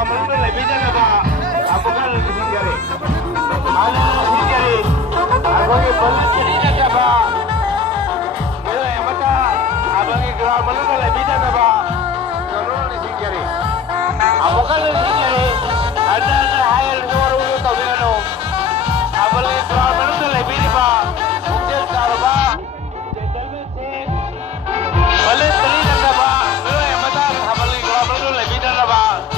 Kamu lebih jangan apa? Aku kan lebih tinggi. Mana tinggi? Aku ini balik cerita apa? Bila yang mata, abang ini gerak mana lebih jangan apa? Kamu lebih tinggi. Aku kan lebih tinggi. Ada hal luar ulu tahu kan? Abang ini gerak mana lebih ni apa? Mungkin kalau apa? Balik cerita apa? Bila yang mata, abang ini gerak mana lebih jangan apa?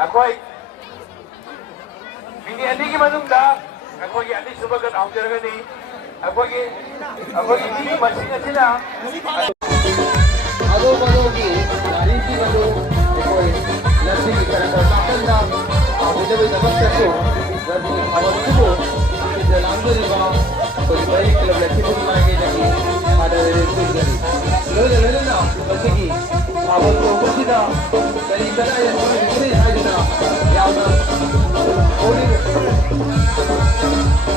Ako'y hindi manungda, ako'y ati subagat ang jaragan ni, ako'y hindi masina sila. Ado manogi, narisi mano, ako'y lasing ikaranasan na, mudah dapat satu, dan awal itu, kita langsung di bawah, ako'y baik kalau lagi pun lagi lagi, ada resiko jadi. Lalu na, lagi, awal itu bersih dari sana yang ini saja, yang Oli,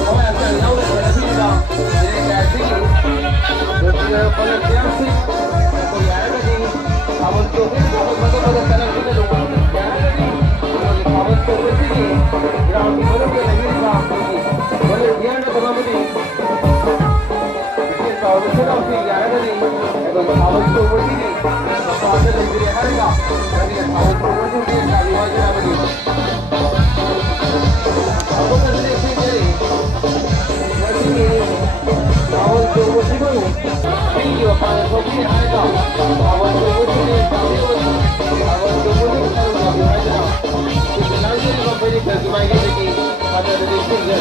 kau yang saya tahu dari sini ini kayak sini, jadi kalau dia sih, aku yang ada di awal itu betul-betul sana kita lupa, yang ada di awal itu bersih, yang baru kita lagi di bawah, boleh dia ada apa ni? Ini tahu sudah sih yang ada di awal itu bersih, apa ada lagi di harga, jadi awal itu bersih kali wajah apa ni? Aku kan sini jadi, masih awal tu bersih baru, ini apa yang kau pilih ada, awal tu bersih kali awal tu bersih kali ada, kita nanti kita beri terjemah lagi, ada dari sini.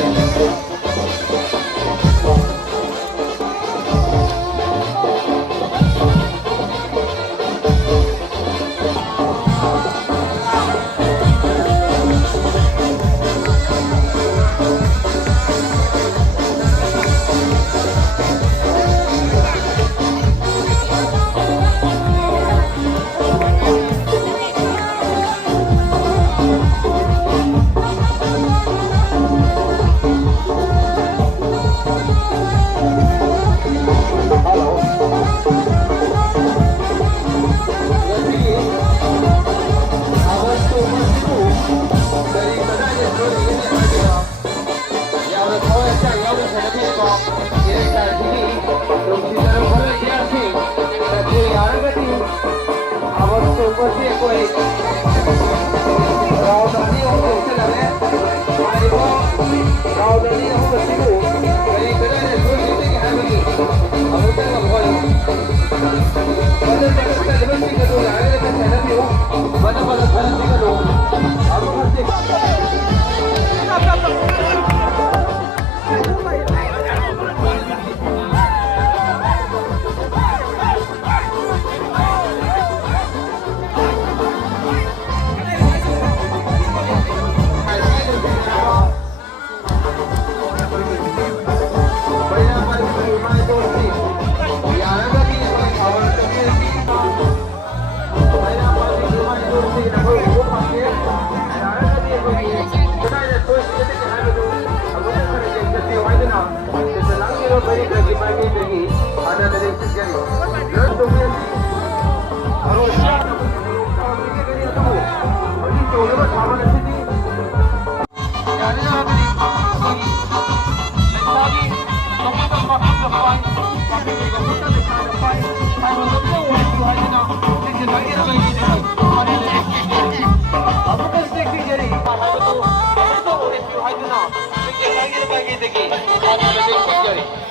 오늘은 4번의 테디. 야, 내려가더니 거기 렌타기 동물원 막힌 파이 막힌 거 못하는 카드 파이 파이로 넘는 원수 하지나 이제 날개를 이제 파리를 아무것도 스테이크 제리 하고도 계속 오래 쭉 하지나 이제 날개를 가게 되기 파리를 스테이크 제리.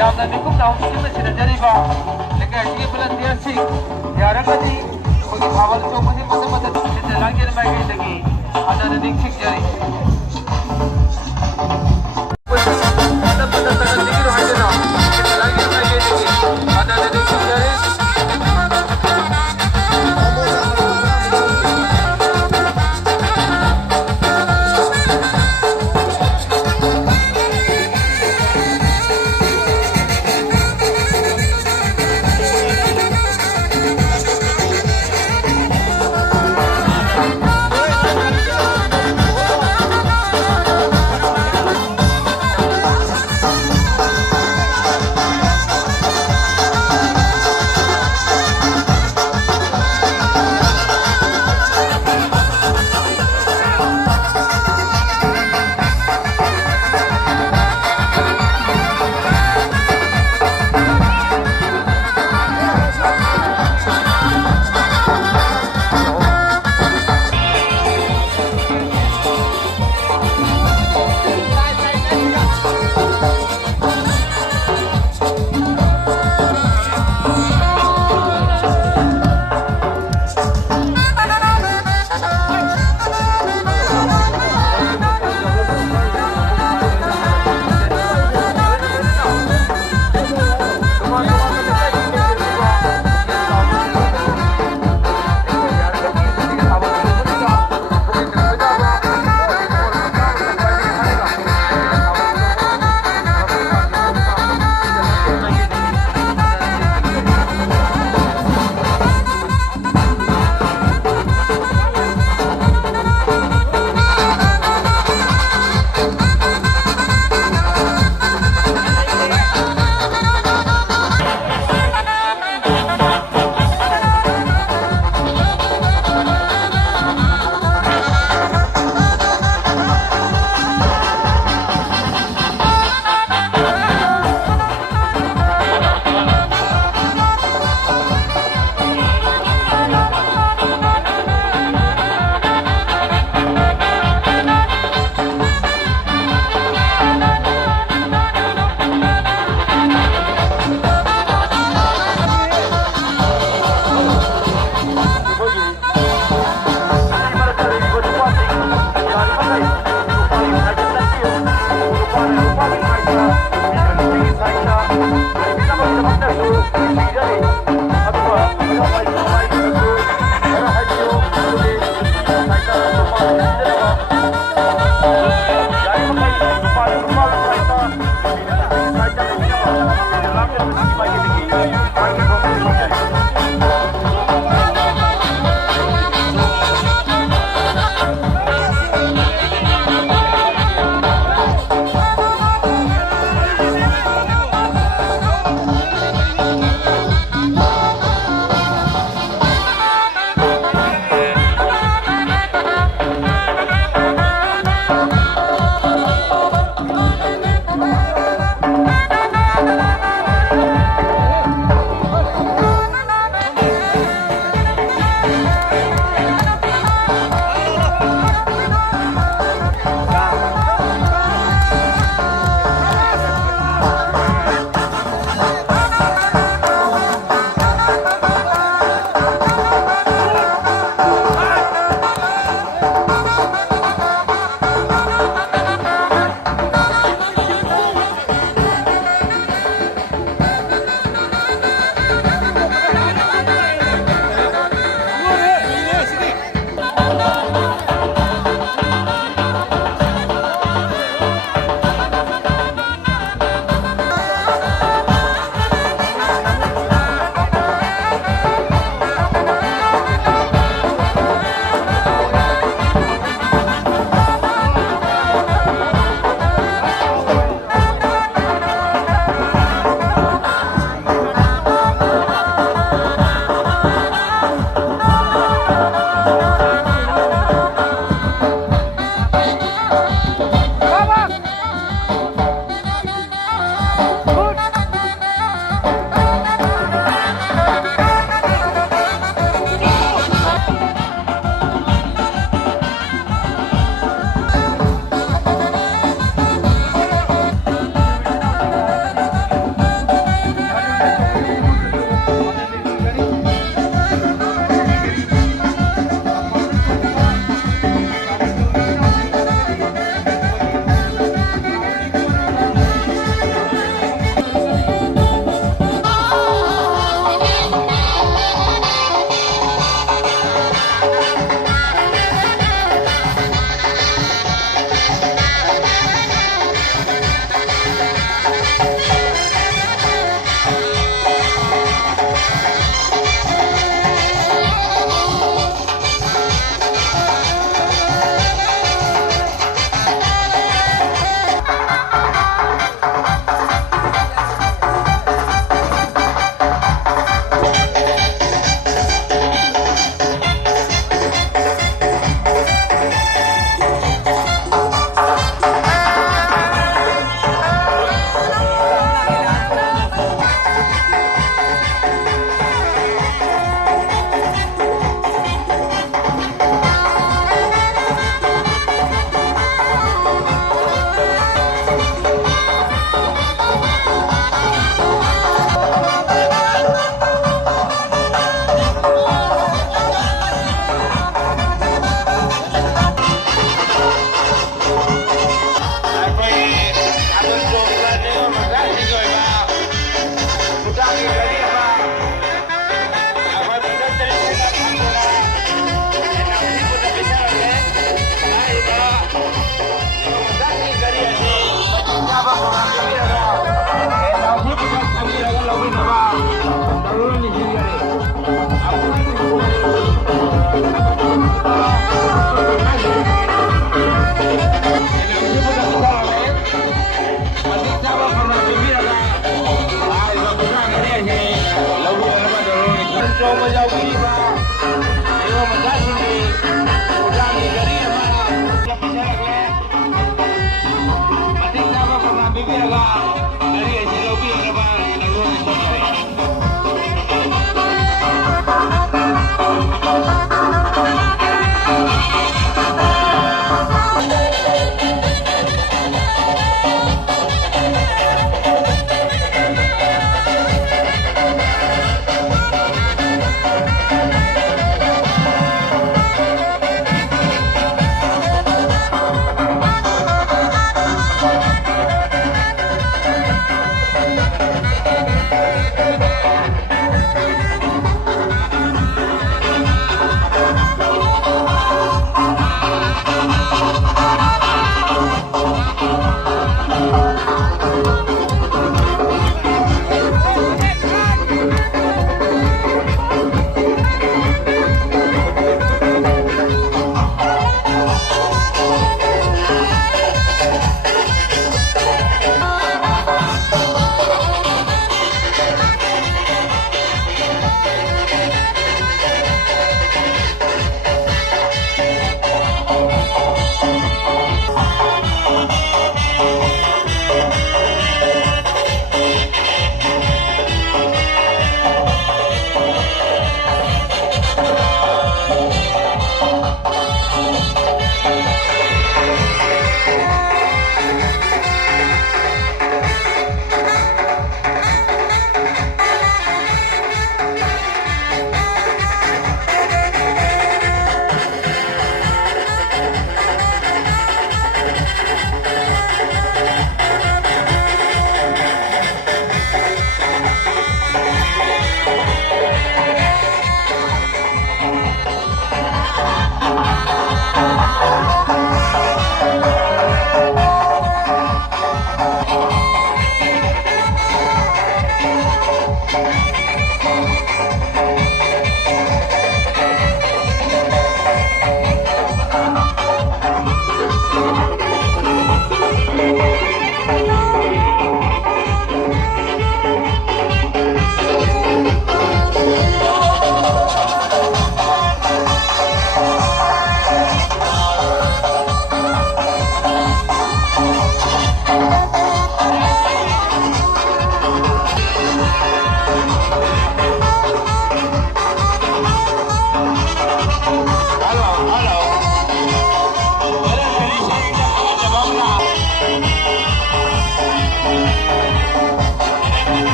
ꯌꯥꯝꯅ ꯃꯤꯀꯨꯞ ꯂꯥꯎꯅ ꯁꯤꯟꯅꯖꯔꯤꯕ ꯂꯩꯀꯥꯏꯁꯤꯒꯤ ꯚꯣꯂꯟꯇꯤꯌꯔꯁꯤꯡ ꯌꯥꯔꯒꯗꯤ ꯑꯩꯈꯣꯏꯒꯤ ꯊꯥꯕꯜ ꯆꯣꯡꯕꯁꯤ ꯃꯇꯝ ꯃꯇꯝ ꯁꯤꯟꯅ ꯂꯥꯡꯖꯦꯜ ꯃꯥꯏꯀꯩꯗꯒꯤ ꯍꯥꯟꯅ ꯅꯤꯡꯁꯤꯡꯖꯔꯤ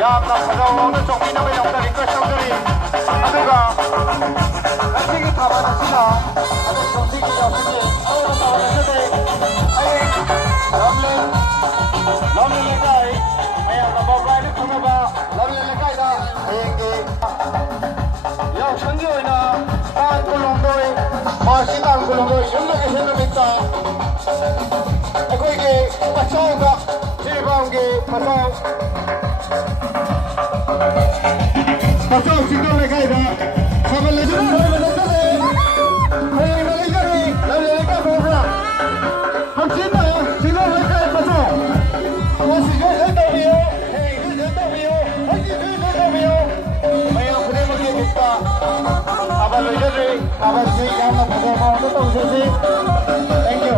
ꯌꯥꯝꯅ ꯐꯖꯕ ꯆꯣꯡꯃꯤꯟꯅꯕ ꯌꯥꯎꯖꯔꯤ ꯔꯤꯀ꯭ꯋꯦꯁ ꯇꯧꯖꯔꯤ ꯑꯗꯨꯒ ꯉꯁꯤꯒꯤ ꯊꯥꯕꯜ ꯑꯁꯤꯅ ꯑꯗꯨꯝ ꯁꯣꯝꯁꯤꯒꯤ ꯌꯥꯎꯁꯤꯟꯖꯦ ꯑꯔꯣꯏꯕ ꯊꯥꯕꯜ ꯑꯁꯤꯗꯤ ꯑꯩ ꯂꯝꯂꯦꯟ ꯂꯩꯀꯥꯏ ꯃꯌꯥꯝꯅ ꯕꯥꯎꯀꯥꯏꯅ ꯈꯪꯅꯕ ꯂꯝꯂꯦꯟ ꯂꯩꯀꯥꯏꯗ ꯍꯌꯦꯡꯒꯤ ꯌꯥꯎꯁꯪꯒꯤ ꯑꯣꯏꯅ ꯇꯥꯡ ꯀꯨꯟꯍꯨꯝꯗꯣꯏ ꯃꯥꯔꯁꯀꯤ ꯇꯥꯡ ꯀꯨꯟꯍꯨꯝꯗꯣꯏ ꯌꯨꯝꯂꯛ ꯏꯁꯩ ꯅꯨꯃꯤꯠꯇ ꯑꯩꯈꯣꯏꯒꯤ ꯄꯆꯥꯎꯗ ꯁꯤꯔꯤꯕꯥꯝꯒꯤ ꯄꯆꯥꯎ ꯆꯤꯡꯗꯣꯟ ꯂꯩꯀꯥꯏꯗ ꯊꯥꯕꯜ ꯑꯁꯤꯅ ꯂꯣꯏꯕ ꯅꯠꯇ꯭ꯔꯦ ꯍꯌꯦꯡꯅ ꯂꯩꯖꯔꯤ ꯂꯝꯂꯦꯟ ꯂꯩꯀꯥꯏ ꯐꯥꯎꯕ ꯍꯪꯆꯤꯠꯅ ꯆꯤꯡꯗꯣꯟ ꯂꯩꯀꯥꯏ ꯄꯆꯥꯎ ꯉꯁꯤꯁꯨ ꯏꯁꯩ ꯇꯧꯕꯤꯌꯨ ꯍꯌꯦꯡꯁꯨ ꯏꯁꯩ ꯇꯧꯕꯤꯌꯨ ꯍꯪꯆꯤꯠꯁꯨ ꯏꯁꯩ ꯇꯧꯕꯤꯌꯨ ꯃꯌꯥꯝ ꯈꯨꯗꯤꯡꯃꯛꯀꯤ ꯃꯤꯠꯇ ꯊꯥꯕꯜ ꯂꯣꯏꯖꯗ꯭ꯔꯤ ꯊꯥꯕꯜꯁꯤ ꯌꯥꯝꯅ ꯐꯖꯕ ꯃꯑꯣꯡꯗ ꯇꯧꯖꯁꯤ ꯊꯦꯡꯛ ꯌꯨ